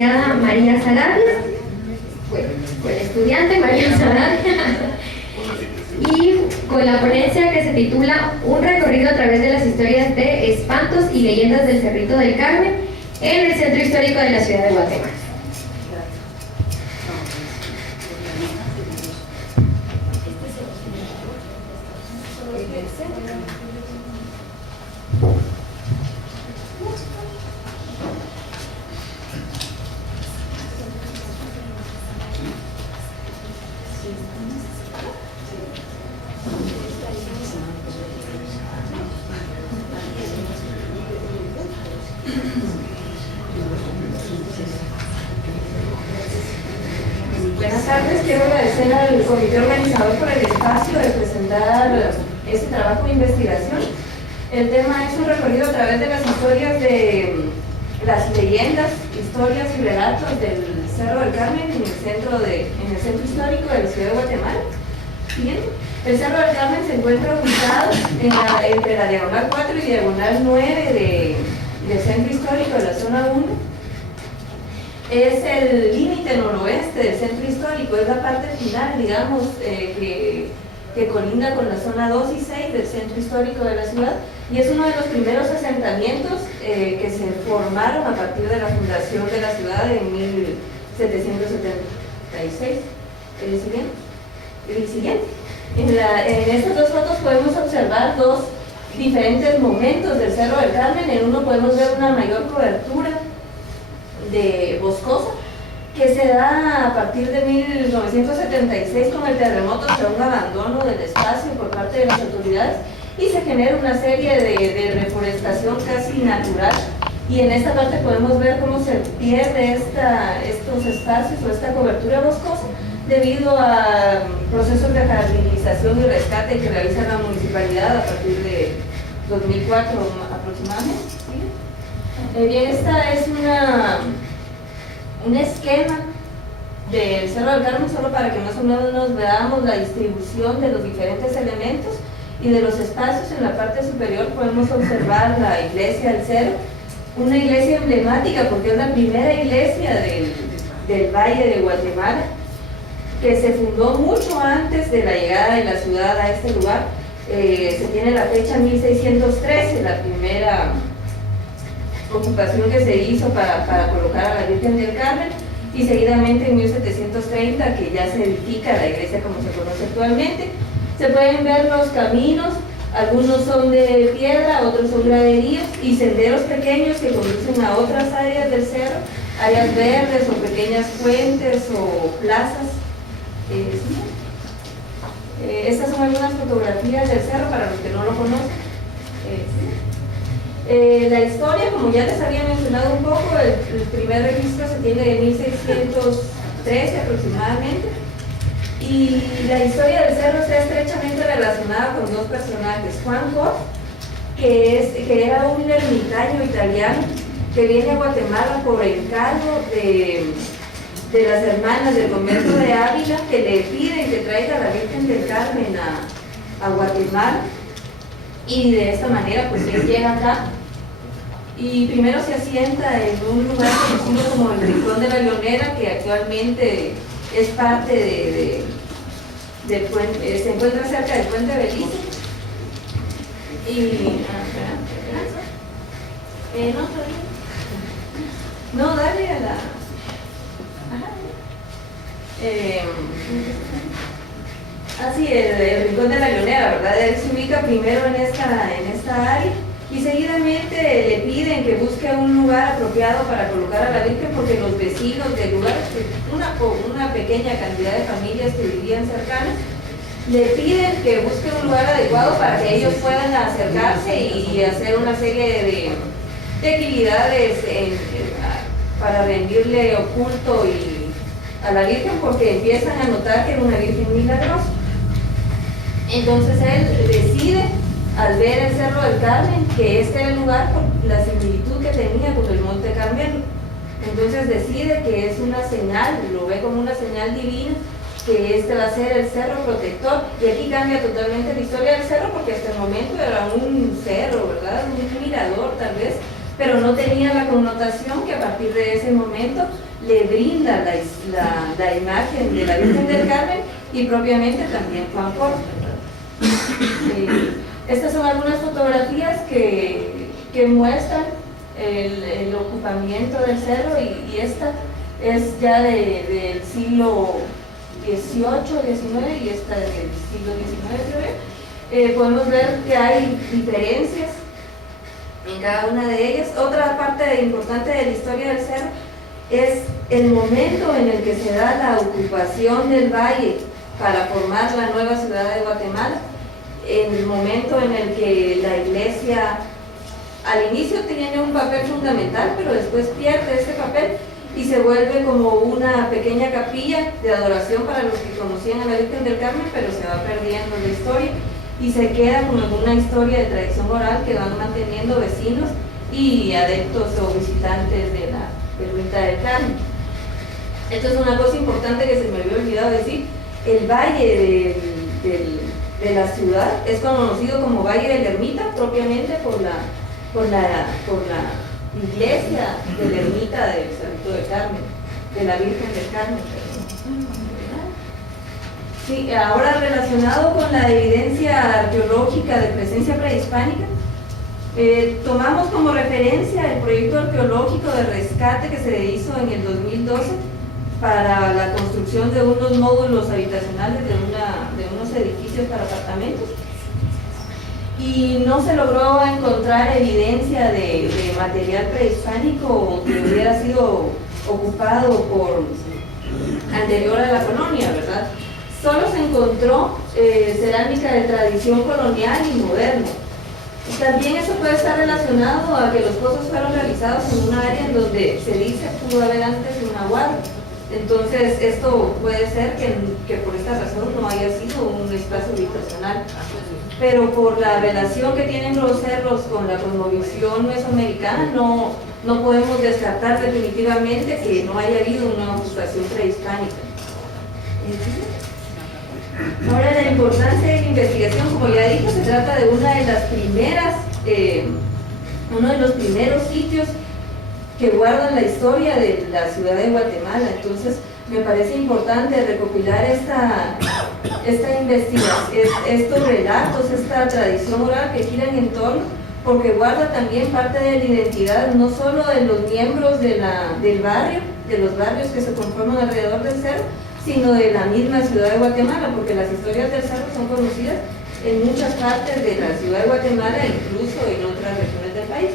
María Sarabia, con el estudiante María Sarabia, y con la ponencia que se titula Un recorrido a través de las historias de espantos y leyendas del Cerrito del Carmen en el centro histórico de la ciudad de Guatemala. Buenas tardes, quiero agradecer al comité organizador por el espacio de presentar este trabajo de investigación. El tema es un recorrido a través de las historias de las leyendas, historias y relatos del Cerro del Carmen en el centro histórico de la ciudad de Guatemala. Bien, el Cerro del Carmen se encuentra ubicado entre la diagonal 4 y diagonal 9 del centro histórico de la zona 1. Es el límite noroeste del centro histórico, es la parte final, digamos, que colinda con la zona 2 y 6 del centro histórico de la ciudad, y es uno de los primeros asentamientos que se formaron a partir de la fundación de la ciudad en 1776. El siguiente. En estas dos fotos podemos observar dos diferentes momentos del Cerro del Carmen. En uno podemos ver una mayor cobertura de boscosa que se da a partir de 1976 con el terremoto, tras un abandono del espacio por parte de las autoridades, y se genera una serie de reforestación casi natural, y en esta parte podemos ver cómo se pierde estos espacios o esta cobertura boscosa debido a procesos de jardinización y rescate que realiza la municipalidad a partir de 2004 aproximadamente. Bien, esta es un esquema del Cerro del Carmen, solo para que más o menos nos veamos la distribución de los diferentes elementos y de los espacios. En la parte superior podemos observar la iglesia del Cerro, una iglesia emblemática porque es la primera iglesia del Valle de Guatemala, que se fundó mucho antes de la llegada de la ciudad a este lugar. Se tiene la fecha 1613, la primera ocupación que se hizo para colocar a la Virgen del Carmen, y seguidamente en 1730 que ya se edifica la iglesia como se conoce actualmente. Se pueden ver los caminos, algunos son de piedra, otros son graderías y senderos pequeños que conducen a otras áreas del cerro, áreas verdes o pequeñas fuentes o plazas. Estas son algunas fotografías del cerro para los que no lo conocen. La historia, como ya les había mencionado un poco, el primer registro se tiene de 1613 aproximadamente, y la historia del cerro está estrechamente relacionada con dos personajes: Juan Cos, que era un ermitaño italiano que viene a Guatemala por encargo de las hermanas del convento de Ávila, que le piden que traiga a la Virgen del Carmen a Guatemala. Y de esta manera pues él llega acá y primero se asienta en un lugar conocido como el Rincón de la Leonera, que actualmente es parte del puente, se encuentra cerca del puente Belice. Y no, dale a la así, el Rincón de la Leonera, ¿verdad? Él se ubica primero en esta área, y seguidamente le piden que busque un lugar apropiado para colocar a la Virgen, porque los vecinos del lugar, una pequeña cantidad de familias que vivían cercanas, le piden que busque un lugar adecuado para que ellos puedan acercarse y hacer una serie de actividades para rendirle oculto a la Virgen, porque empiezan a notar que era una Virgen milagrosa. Entonces él decide, al ver el Cerro del Carmen, que este era el lugar por la similitud que tenía con el Monte Carmelo. Entonces decide que es una señal, lo ve como una señal divina, que este va a ser el cerro protector. Y aquí cambia totalmente la historia del cerro, porque hasta el momento era un cerro, ¿verdad? Un mirador tal vez, pero no tenía la connotación que a partir de ese momento le brinda la imagen de la Virgen del Carmen y propiamente también Juan Cort. Estas son algunas fotografías que muestran el ocupamiento del cerro y esta es ya del siglo XVIII, XIX y esta es del siglo XIX, creo. Podemos ver que hay diferencias en cada una de ellas. Otra parte importante de la historia del cerro es el momento en el que se da la ocupación del valle para formar la nueva ciudad de Guatemala, en el momento en el que la iglesia al inicio tiene un papel fundamental, pero después pierde este papel y se vuelve como una pequeña capilla de adoración para los que conocían a la Virgen del Carmen, pero se va perdiendo la historia y se queda como una historia de tradición oral que van manteniendo vecinos y adeptos o visitantes de la Ermita del Carmen. Esto es una cosa importante que se me había olvidado decir. El valle de la ciudad es conocido como Valle de la Ermita, propiamente por la iglesia de la Ermita del Santo del Carmen, de la Virgen del Carmen. Sí, ahora relacionado con la evidencia arqueológica de presencia prehispánica, tomamos como referencia el proyecto arqueológico de rescate que se hizo en el 2012 para la construcción de unos módulos habitacionales de unos edificios para apartamentos, y no se logró encontrar evidencia de material prehispánico que hubiera sido ocupado por anterior a la colonia, ¿verdad? Solo se encontró cerámica de tradición colonial y moderna. Y también eso puede estar relacionado a que los pozos fueron realizados en un área en donde se dice pudo haber antes una guarda. Entonces esto puede ser que por esta razón no haya sido un espacio habitacional. Pero por la relación que tienen los cerros con la cosmovisión mesoamericana, no podemos descartar definitivamente que no haya habido una ocupación prehispánica. Ahora, la importancia de la investigación, como ya dije, se trata de una de las primeras, uno de los primeros sitios que guardan la historia de la ciudad de Guatemala. Entonces, me parece importante recopilar esta investigación, estos relatos, esta tradición oral que giran en torno, porque guarda también parte de la identidad, no solo de los miembros del barrio, de los barrios que se conforman alrededor del cerro, sino de la misma ciudad de Guatemala, porque las historias del cerro son conocidas en muchas partes de la ciudad de Guatemala, incluso en otras regiones del país.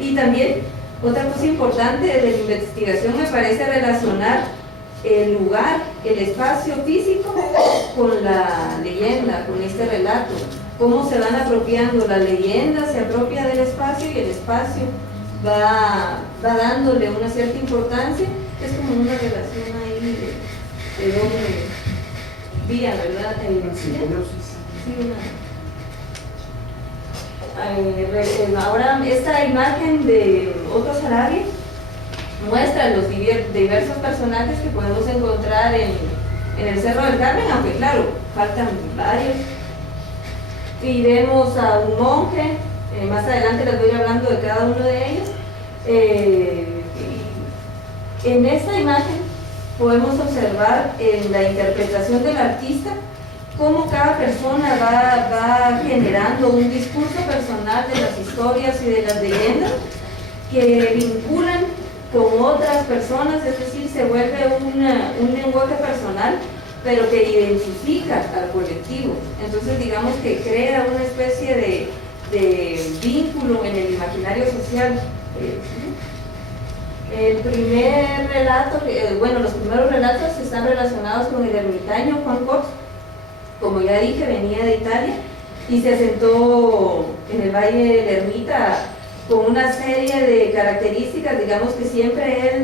Y también, otra cosa importante de la investigación me parece relacionar el lugar, el espacio físico con la leyenda, con este relato. Cómo se van apropiando, la leyenda se apropia del espacio y el espacio va dándole una cierta importancia. Es como una relación ahí de doble vía, ¿verdad? Ahora esta imagen de Otto Sarabia muestra los diversos personajes que podemos encontrar en el Cerro del Carmen, aunque claro, faltan varios. Y vemos a un monje, más adelante les voy a ir hablando de cada uno de ellos. En esta imagen podemos observar en la interpretación del artista cómo cada persona va generando un discurso personal de las historias y de las leyendas que vinculan con otras personas, es decir, se vuelve un lenguaje personal, pero que identifica al colectivo. Entonces digamos que crea una especie de vínculo en el imaginario social. El primer relato, los primeros relatos están relacionados con el ermitaño Juan Cort. Como ya dije, venía de Italia y se asentó en el Valle de la Ermita con una serie de características. Digamos que siempre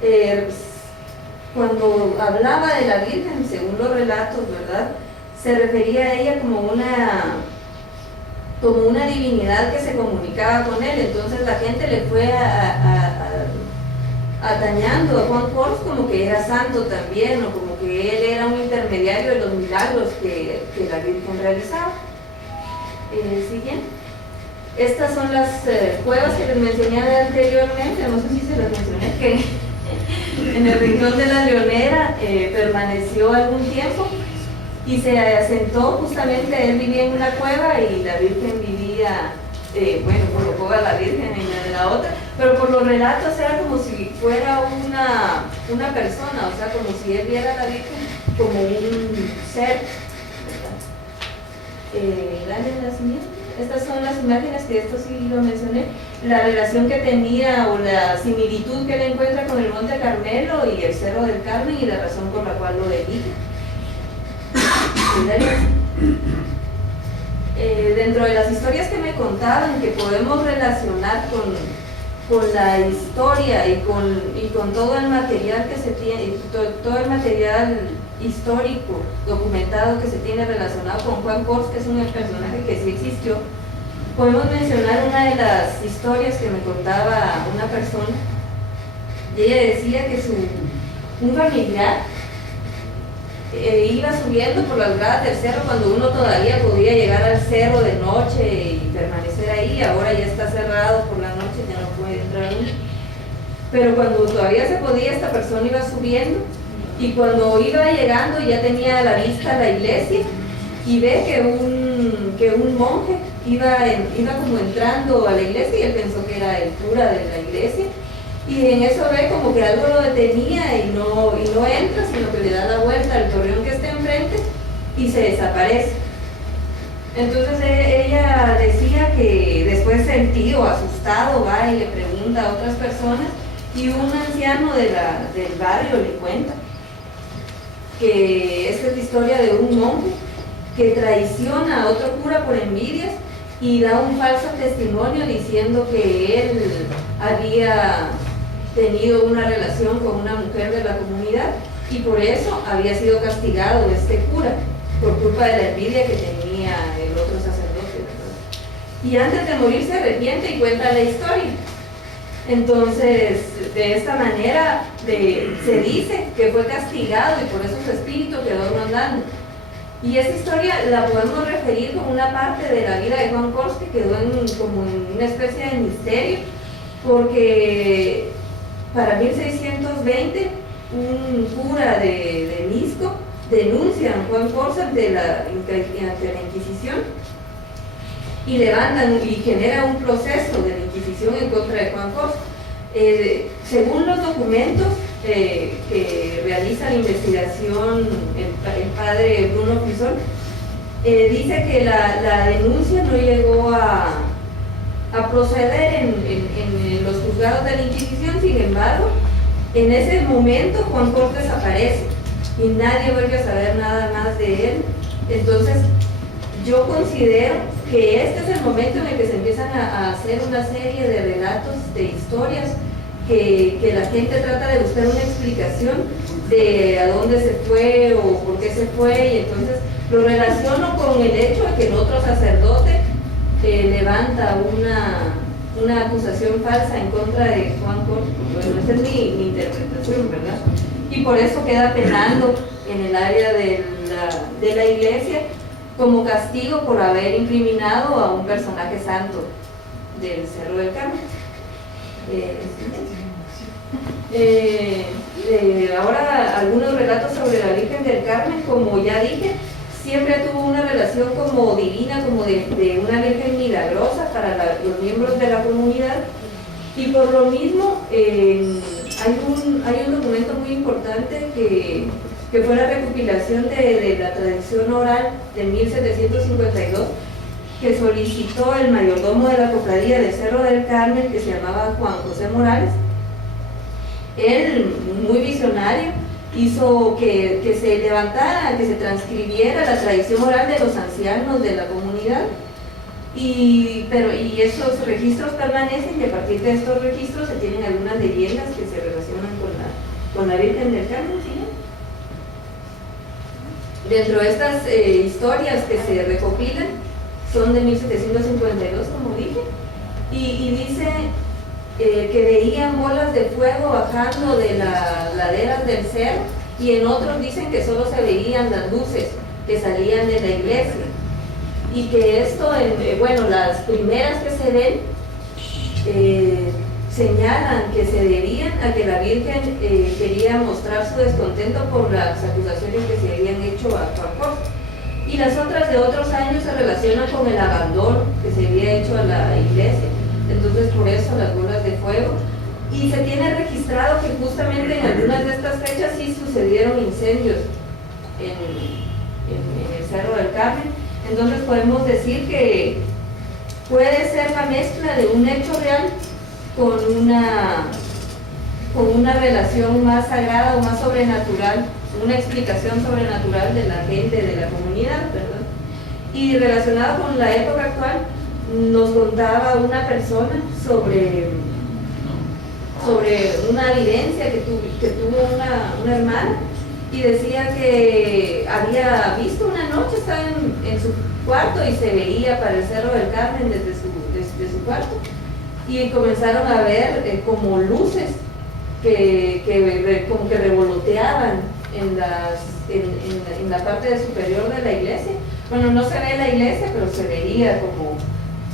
él, cuando hablaba de la Virgen, según los relatos, ¿verdad?, se refería a ella como una divinidad que se comunicaba con él. Entonces la gente le fue atañando a Juan Cort como que era santo también, o como que él era un intermediario de los milagros que la Virgen realizaba. Siguiente. Estas son las cuevas que les mencioné anteriormente, no sé si se las mencioné, que en el Rincón de la Leonera permaneció algún tiempo y se asentó justamente, él vivía en una cueva y la Virgen vivía, bueno, colocó a la Virgen en la otra, pero por los relatos era como si fuera una persona, o sea, como si él viera a la Virgen como un ser, ¿verdad? El año de nacimiento. Estas son las imágenes, que esto sí lo mencioné, la relación que tenía o la similitud que él encuentra con el Monte Carmelo y el Cerro del Carmen y la razón por la cual lo elige. Dentro de las historias que me contaban, que podemos relacionar con la historia y con todo el material que se tiene, todo el material histórico documentado que se tiene relacionado con Juan Cors, que es un personaje que sí existió, podemos mencionar una de las historias que me contaba una persona, y ella decía que un familiar iba subiendo por las gradas del cerro cuando uno todavía podía llegar al cerro de noche y permanecer ahí. Ahora ya está cerrado por la noche, ya no puede entrar uno, pero cuando todavía se podía, esta persona iba subiendo, y cuando iba llegando ya tenía a la vista la iglesia y ve que un monje iba como entrando a la iglesia, y él pensó que era el cura de la iglesia, y en eso ve como que algo lo detenía y no entra, sino que le da la vuelta al torreón que está enfrente y se desaparece. Entonces ella decía que después sentido, asustado, va y le pregunta a otras personas, y un anciano del barrio le cuenta que esta es la historia de un monje que traiciona a otro cura por envidias y da un falso testimonio diciendo que él había tenido una relación con una mujer de la comunidad y por eso había sido castigado este cura por culpa de la envidia que tenía el otro sacerdote, ¿verdad? Y antes de morir se arrepiente y cuenta la historia. Entonces, de esta manera se dice que fue castigado y por eso su espíritu quedó rondando. Y esta historia la podemos referir como una parte de la vida de Juan Cors que quedó como en una especie de misterio, porque para 1620 un cura de Misco denuncia a Juan Cors ante la Inquisición y levantan y genera un proceso de la Inquisición en contra de Juan Cors. Según los documentos que realiza la investigación el padre Bruno Frisol, dice que la denuncia no llegó a proceder en los juzgados de la Inquisición. Sin embargo, en ese momento Juan Cors desaparece y nadie vuelve a saber nada más de él. Entonces yo considero que este es el momento en el que se empiezan a hacer una serie de relatos, de historias, que la gente trata de buscar una explicación de a dónde se fue o por qué se fue, y entonces lo relaciono con el hecho de que el otro sacerdote levanta una acusación falsa en contra de Juan Cors. Bueno, esa es mi interpretación, ¿verdad? Y por eso queda penando en el área de la iglesia como castigo por haber incriminado a un personaje santo del Cerro del Carmen. Ahora algunos relatos sobre la Virgen del Carmen. Como ya dije, siempre tuvo una relación como divina, como de una Virgen milagrosa para los miembros de la comunidad, y por lo mismo hay un documento muy importante que fue la recopilación de la tradición oral de 1752, que solicitó el mayordomo de la cofradía del Cerro del Carmen, que se llamaba Juan José Morales. Él, muy visionario, hizo que se levantara, que se transcribiera la tradición oral de los ancianos de la comunidad, y esos registros permanecen, y a partir de estos registros se tienen algunas leyendas que se relacionan con la Virgen del Carmen, ¿sí? Dentro de estas historias que se recopilan, son de 1752, como dije, y dice que veían bolas de fuego bajando de las laderas del cerro, y en otros dicen que solo se veían las luces que salían de la iglesia. y que esto, bueno, las primeras que se ven señalan que se debían a que la Virgen quería mostrar su descontento por las acusaciones que se habían hecho a Juan Jorge. Y las otras de otros años se relacionan con el abandono que se había hecho a la iglesia. Entonces, por eso las bolas de fuego. Y se tiene registrado que justamente en algunas de estas fechas sí sucedieron incendios en el Cerro del Carmen. Entonces podemos decir que puede ser la mezcla de un hecho real con una relación más sagrada o más sobrenatural, una explicación sobrenatural de la gente, de la comunidad, ¿verdad? Y relacionado con la época actual, nos contaba una persona sobre una evidencia que tuvo una hermana, y decía que había visto una noche, estaba en su cuarto y se veía para el Cerro del Carmen desde su cuarto, y comenzaron a ver como luces como que revoloteaban en la parte superior de la iglesia. Bueno, no se ve la iglesia, pero se veía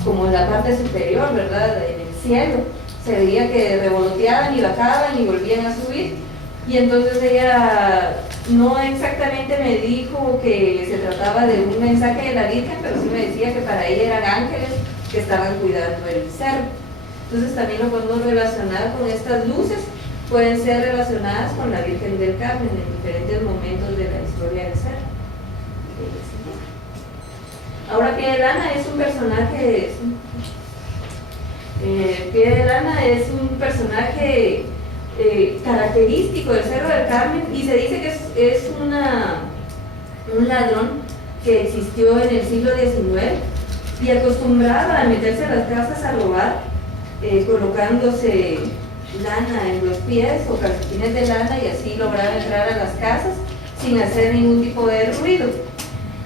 como en la parte superior, ¿verdad? En el cielo se veía que revoloteaban y bajaban y volvían a subir. Y entonces ella no exactamente me dijo que se trataba de un mensaje de la Virgen, pero sí me decía que para ella eran ángeles que estaban cuidando el cerro. Entonces también lo podemos relacionar con estas luces, pueden ser relacionadas con la Virgen del Carmen en diferentes momentos de la historia del cerro. Ahora Pie de Lana es un personaje, característico del Cerro del Carmen, y se dice que es un ladrón que existió en el siglo XIX y acostumbraba a meterse a las casas a robar, colocándose lana en los pies o calcetines de lana, y así lograba entrar a las casas sin hacer ningún tipo de ruido.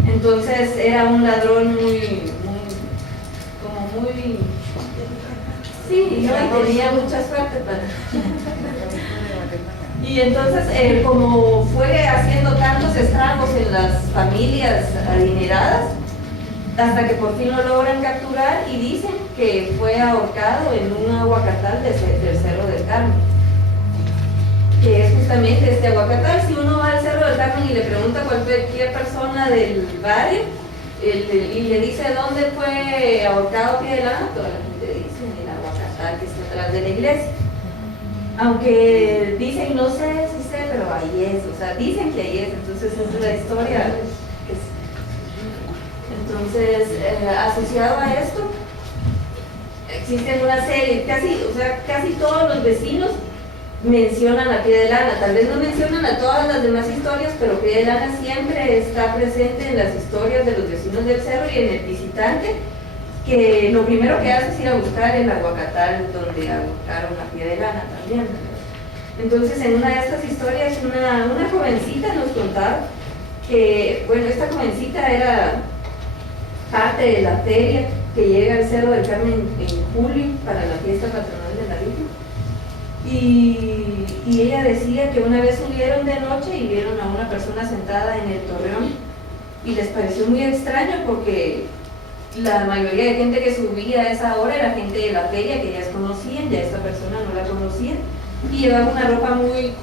Entonces era un ladrón sí, y tenía mucha suerte y entonces como fue haciendo tantos estragos en las familias adineradas, hasta que por fin lo logran capturar, y dicen que fue ahorcado en un aguacatal del Cerro del Carmen, que es justamente este aguacatal. Si uno va al Cerro del Carmen y le pregunta a cualquier persona del barrio y le dice dónde fue ahorcado Pie de Lana, toda la gente dice en el aguacatal que está atrás de la iglesia. Aunque dicen, no sé si sé, pero ahí es, o sea, dicen que ahí es. Entonces es la historia. Entonces, asociado a esto, existen una serie, casi todos los vecinos mencionan a Pie de Lana. Tal vez no mencionan a todas las demás historias, pero Pie de Lana siempre está presente en las historias de los vecinos del cerro y en el visitante, que lo primero que hace es ir a buscar el aguacatal donde ahorcaron a Pie de Lana también. Entonces, en una de estas historias, una jovencita nos contaba que, bueno, esta jovencita era parte de la feria que llega al Cerro del Carmen en julio para la fiesta patronal de la Virgen. Y ella decía que una vez subieron de noche y vieron a una persona sentada en el torreón, y les pareció muy extraño porque la mayoría de gente que subía a esa hora era gente de la feria que ya conocían, ya esta persona no la conocía, y llevaba una ropa muy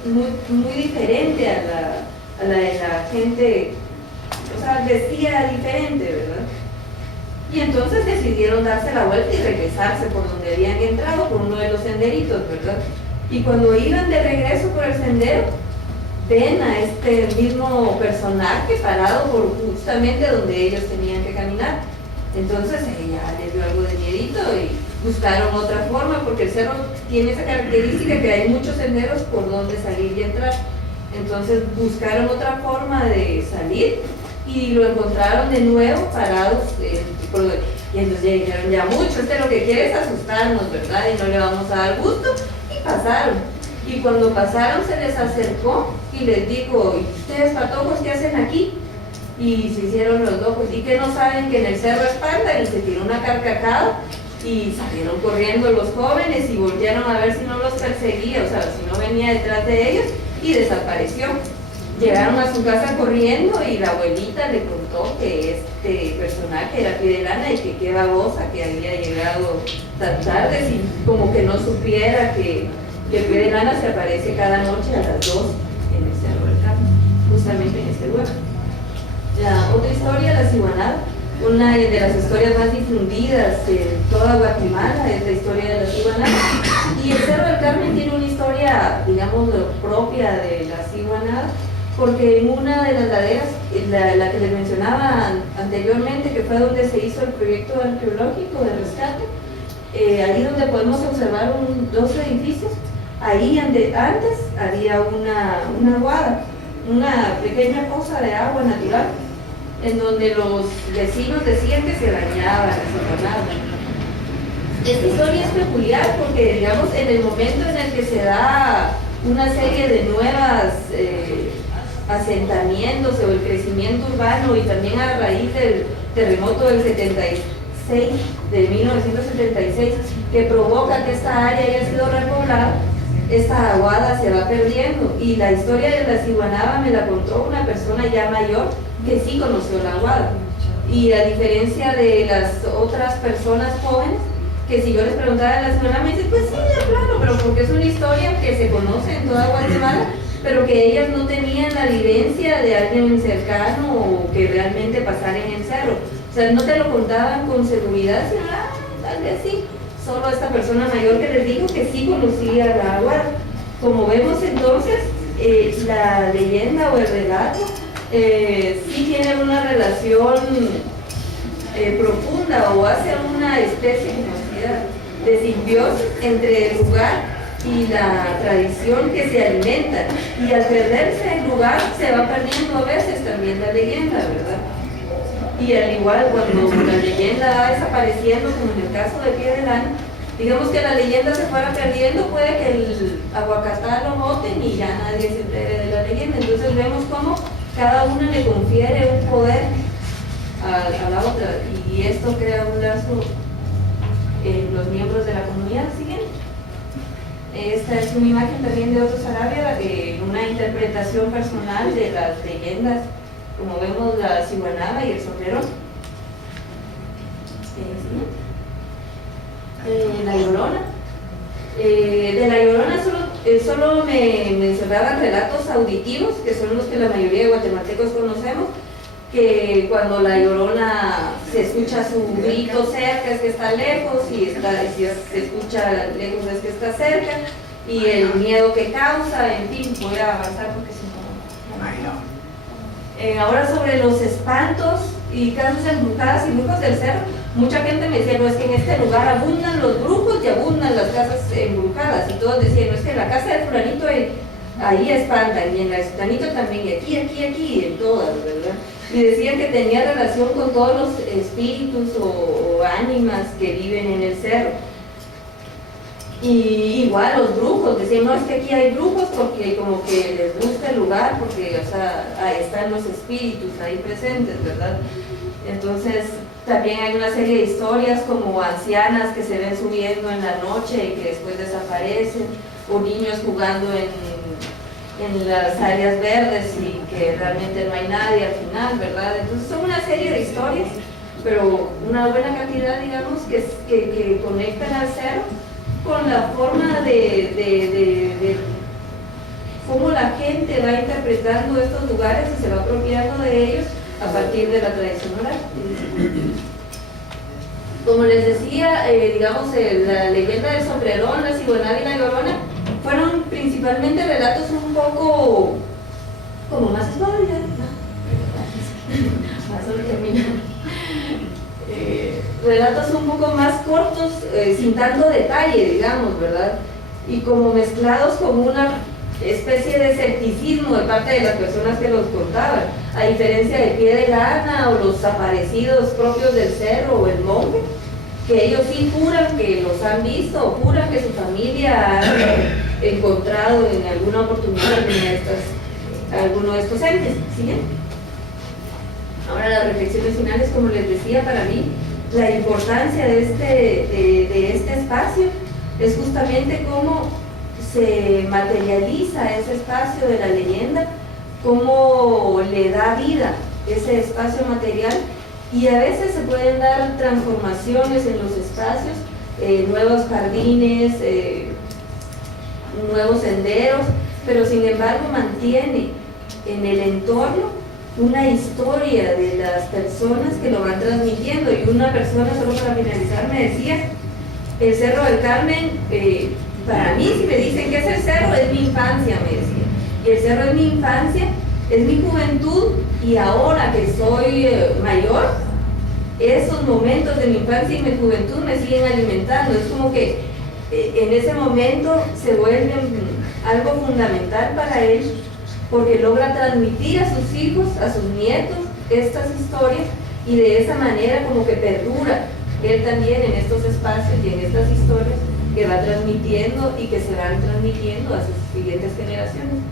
diferente a la de la gente, o sea, vestía diferente, ¿verdad? Y entonces decidieron darse la vuelta y regresarse por donde habían entrado, por uno de los senderitos, ¿verdad? Y cuando iban de regreso por el sendero, ven a este mismo personaje parado por justamente donde ellos tenían que caminar. Entonces ella les dio algo de miedito y buscaron otra forma, porque el cerro tiene esa característica que hay muchos senderos por donde salir y entrar. Entonces buscaron otra forma de salir y lo encontraron de nuevo parados y entonces ya dijeron, ya mucho, lo que quiere es asustarnos, ¿verdad? Y no le vamos a dar gusto, y pasaron. Y cuando pasaron se les acercó y les dijo, ¿y ustedes patojos qué hacen aquí? Y se hicieron los locos, y que no saben que en el cerro espantan, y se tiró una carcajada y salieron corriendo los jóvenes y voltearon a ver si no los perseguía, o sea, si no venía detrás de ellos, y desapareció. Llegaron a su casa corriendo y la abuelita le contó que este personaje era Pie de Lana y que qué babosa que había llegado tan tarde, y como que no supiera que Pie de Lana se aparece cada noche a las 2 en el Cerro del Carmen, justamente en este lugar. La otra historia, la ciguanaba, una de las historias más difundidas en toda Guatemala es la historia de la ciguanaba, y el Cerro del Carmen tiene una historia, digamos, propia de la ciguanaba, porque en una de las laderas, la que les mencionaba anteriormente, que fue donde se hizo el proyecto arqueológico de rescate, ahí donde podemos observar dos edificios, ahí antes había una aguada, una pequeña poza de agua natural, en donde los vecinos decían que se bañaban, que se bañaban. Esta historia es peculiar porque, digamos, en el momento en el que se da una serie de nuevas asentamientos o el crecimiento urbano, y también a raíz del terremoto del 76, de 1976, que provoca que esta área haya sido repoblada, esta aguada se va perdiendo, y la historia de la ciguanaba me la contó una persona ya mayor que sí conoció la aguada, y a diferencia de las otras personas jóvenes, que si yo les preguntara a la ciguanaba me dicen, pues sí, ya claro, pero porque es una historia que se conoce en toda Guatemala, pero que ellas no tenían la vivencia de alguien cercano o que realmente pasara en el cerro. O sea, no te lo contaban con seguridad, sino, tal vez sí. Solo esta persona mayor que les dijo que sí conocía la aguada. Como vemos entonces, la leyenda o el relato sí tiene una relación profunda, o hace una especie de simbiosis entre el lugar y la tradición que se alimenta, y al perderse el lugar se va perdiendo a veces también la leyenda, ¿verdad? Y al igual cuando la leyenda va desapareciendo, como en el caso de Pie de Lana, digamos que la leyenda se fuera perdiendo, puede que el aguacatá lo boten y ya nadie se entere de la leyenda. Entonces vemos cómo cada una le confiere un poder a la otra, y esto crea un lazo en los miembros de la comunidad. Siguiente. Esta es una imagen también de Otto Sarabia, una interpretación personal de las leyendas, como vemos la ciguanaba y el sombrerón. La Llorona. De la Llorona solo me encerraban relatos auditivos, que son los que la mayoría de guatemaltecos conocemos, que cuando la Llorona se escucha su grito cerca es que está lejos, y si se escucha lejos es que está cerca, y el miedo que causa, en fin, voy a avanzar porque si no... ahora sobre los espantos y casas embrujadas y brujos del cerro, mucha gente me decía, no, es que en este lugar abundan los brujos y abundan las casas embrujadas, y todos decían, no, es que en la casa del fulanito ahí espantan, y en la de fulanito también, y aquí, en todas, ¿verdad? Y decían que tenía relación con todos los espíritus o ánimas que viven en el cerro. Y igual los brujos, decían, no, es que aquí hay brujos porque como que les gusta el lugar, porque, o sea, ahí están los espíritus ahí presentes, ¿verdad? Entonces, también hay una serie de historias como ancianas que se ven subiendo en la noche y que después desaparecen, o niños jugando en las áreas verdes y que realmente no hay nadie al final, ¿verdad? Entonces son una serie de historias, pero una buena cantidad, digamos, que conectan al cerro con la forma de cómo la gente va interpretando estos lugares y se va apropiando de ellos a partir de la tradición oral. Como les decía, digamos, la leyenda del sombrerón, la ciguanaba y la Llorona fueron principalmente relatos un poco como más suaves, relatos un poco más cortos, sin tanto detalle, digamos, ¿verdad? Y como mezclados con una especie de escepticismo de parte de las personas que los contaban, a diferencia de Pie de Lana o los aparecidos propios del cerro o el monje, que ellos sí juran que los han visto o juran que su familia ha encontrado en alguna oportunidad alguno de estos entes. ¿Sí? Ahora las reflexiones finales, como les decía, para mí la importancia de este espacio es justamente cómo se materializa ese espacio de la leyenda cómo le da vida ese espacio material, y a veces se pueden dar transformaciones en los espacios, nuevos jardines, nuevos senderos, pero sin embargo mantiene en el entorno una historia de las personas que lo van transmitiendo. Y una persona, solo para finalizar, me decía, el Cerro del Carmen, para mí, si me dicen que es el cerro, es mi infancia, me decía, y el cerro es mi infancia, es mi juventud, y ahora que soy mayor, esos momentos de mi infancia y mi juventud me siguen alimentando. Es como que en ese momento se vuelven algo fundamental para él, porque logra transmitir a sus hijos, a sus nietos, estas historias, y de esa manera como que perdura él también en estos espacios y en estas historias que va transmitiendo y que se van transmitiendo a sus siguientes generaciones.